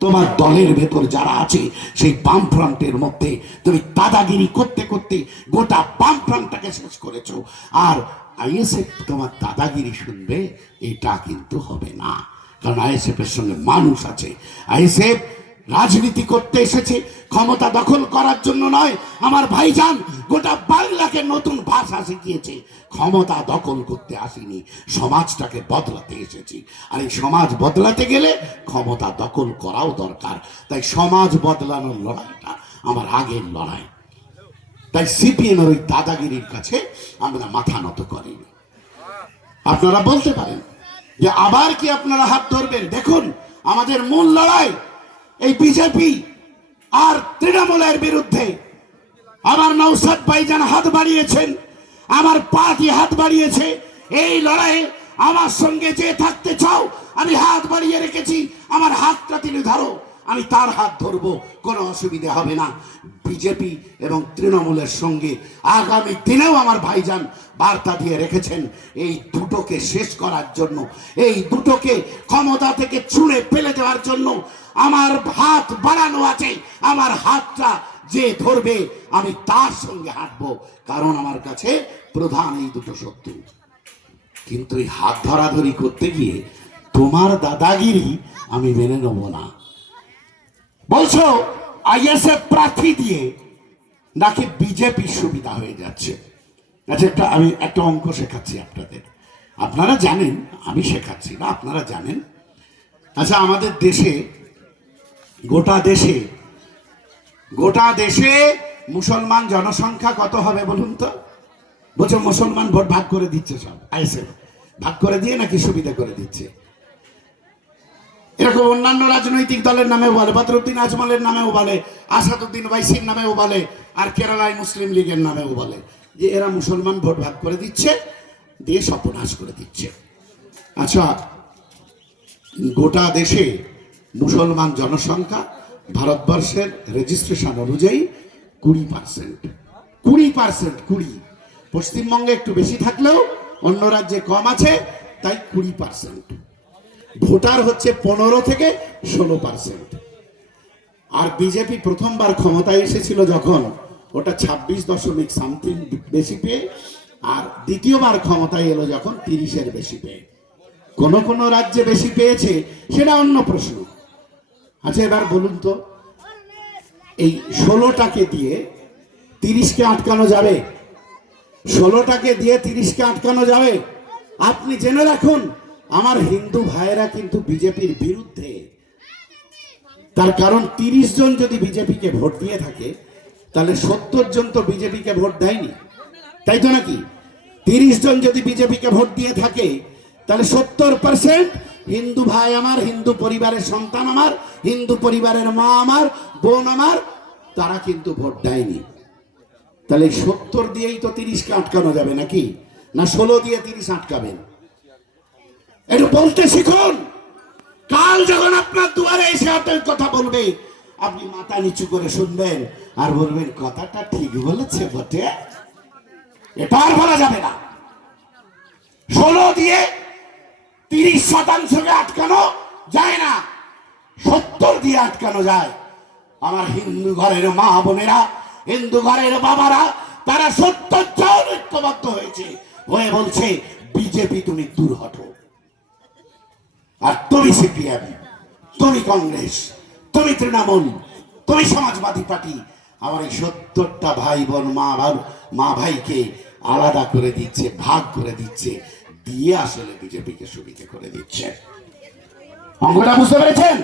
তোমার দলের ভেতর যারা আছে, সেই বাম ফ্রন্টের মধ্যে তুমি দাদাগিরি করতে করতে গোটা বাম ফ্রন্টটাকে শেষ করেছ। আর আইএসএফ তোমার দাদাগিরি শুনবে, এটা কিন্তু হবে না। কারণ আইএসএফ এর সঙ্গে মানুষ আছে। আইএসএফ রাজনীতি করতে এসেছে ক্ষমতা দখল করার জন্য নয়, আমার ভাইজান গোটা বাংলাকে নতুন ভাষা শিখিয়েছে। ক্ষমতা দখল করতে আসিনি, সমাজটাকে বদলাতে এসেছি। আর এই সমাজ বদলাতে গেলে ক্ষমতা দখল করাও দরকার। তাই সমাজ বদলানোর লড়াইটা আমার আগের লড়াই। তাই সিপিএম এর ওই দাদাগিরির কাছে আমরা মাথা নত করিনি। আপনারা বলতে পারেন যে আবার কি আপনারা হাত ধরবেন? দেখুন, আমাদের মূল লড়াই এই বিজেপি আর তৃণমূলের বিরুদ্ধে। আমার নৌসাদ ভাইজান হাত বাড়িয়েছেন, আমার পার্টি হাত বাড়িয়েছে, এই লড়াইয়ে আমার সঙ্গে যে থাকতে চাও, আমি হাত বাড়িয়ে রেখেছি, আমার হাতটা তিনি ধরো, আমি তার হাত ধরবো, কোনো অসুবিধা হবে না। বিজেপি এবং তৃণমূলের সঙ্গে আগামী দিনেও আমার ভাইজান বার্তা দিয়ে রেখেছেন, এই দুটোকে শেষ করার জন্য, এই দুটোকে ক্ষমতা থেকে ছুঁড়ে ফেলে দেওয়ার জন্য আমার হাত বাড়ানো আছে, আমার হাতটা যে ধরবে, আমি তার সঙ্গে হাঁটবো। কারণ আমার কাছে প্রধান এই দুটো শত্রু কিন্তু এই হাত ধরাধরি করতে গিয়ে তোমার দাদাগিরি আমি মেনে নেব না। বলছো আইএসএফ প্রার্থী দিয়ে নাকি বিজেপির সুবিধা হয়ে যাচ্ছে? আচ্ছা একটা আমি একটা অঙ্ক শেখাচ্ছি আপনাদের। আপনারা জানেন, আমি শেখাচ্ছি না, আপনারা জানেন। আচ্ছা আমাদের দেশে গোটা দেশে গোটা দেশে মুসলমান জনসংখ্যা কত হবে বলুন তো? বলছো মুসলমান ভোট ভাগ করে দিচ্ছে সব, আইএসএফ। ভাগ করে দিয়ে নাকি সুবিধা করে দিচ্ছে। এরকম অন্যান্য রাজনৈতিক দলের নামেও বলে, বদরুদ্দিন আজমলের নামেও বলে, আসাদুদ্দিন ওয়াইসির নামেও বলে, আর কেরালায় মুসলিম লীগের নামেও বলে যে এরা মুসলমান ভোট ভাগ করে দিচ্ছে দিয়ে সর্বনাশ করে দিচ্ছে। আচ্ছা গোটা দেশে মুসলমান জনসংখ্যা ভারতবর্ষের রেজিস্ট্রেশন অনুযায়ী কুড়ি পার্সেন্ট কুড়ি পার্সেন্ট কুড়ি। পশ্চিমবঙ্গে একটু বেশি থাকলেও অন্য রাজ্যে কম আছে, তাই কুড়ি পার্সেন্ট ভোটার হচ্ছে পনেরো থেকে ষোলো পার্সেন্ট আর বিজেপি প্রথমবার ক্ষমতায় এসেছিল যখন, ওটা ছাব্বিশ দশমিক সামথিং বেশি পেয়ে, আর দ্বিতীয়বার ক্ষমতায় এলো যখন তিরিশের বেশি পেয়ে। কোন কোন রাজ্যে বেশি পেয়েছে, সেটা অন্য প্রশ্ন। আচ্ছা এবার বলুন তো, এই ষোলোটাকে দিয়ে তিরিশকে আটকানো যাবে? ষোলোটাকে দিয়ে তিরিশকে আটকানো যাবে? আপনি জেনে রাখুন, আমার হিন্দু ভাইয়েরা কিন্তু বিজেপির বিরুদ্ধে। তার কারণ তিরিশ জন যদি বিজেপিকে ভোট দিয়ে থাকে, তাহলে সত্তর জন তো বিজেপিকে ভোট দেয়নি। তাই তো নাকি? তিরিশ জন যদি বিজেপিকে ভোট দিয়ে থাকে, তাহলে সত্তর পার্সেন্ট হিন্দু ভাই আমার, হিন্দু পরিবারের সন্তান আমার, হিন্দু পরিবারের মা আমার, বোন আমার, তারা কিন্তু ভোট দেয়নি। তাহলে সত্তর দিয়েই তো তিরিশকে আটকানো যাবে নাকি? না ষোলো দিয়ে তিরিশ আটকাবেন? একটু বলতে শিখুন। কাল যখন আপনার দুয়ারে এসে আপনার কথা বলবে, আপনি মাথা নিচু করে শুনবেন আর বলবেন, কথাটা ঠিক বলেছে বটে। এটা আর বলা যাবে না। ষোলো দিয়ে তিরিশ শতাংশকে আটকানো যায় না, সত্তর দিয়ে আটকানো যায়। আমার হিন্দু ঘরের মা বোনেরা, হিন্দু ঘরের বাবারা, তারা সত্তর জন ঐক্যবদ্ধ হয়েছে, হয়ে বলছে, বিজেপি তুমি দূর হটো আর তুমি সিপিএম, তুমি কংগ্রেস, তুমি তৃণমূল, তুমি সমাজবাদী পার্টি। আমার এই সত্তরটা ভাই বোন মা মা ভাইকে আলাদা করে দিচ্ছে, ভাগ করে দিচ্ছে দিয়ে আসলে বিজেপিকে সুবিধা করে দিচ্ছে। অঙ্কটা বুঝতে পেরেছেন?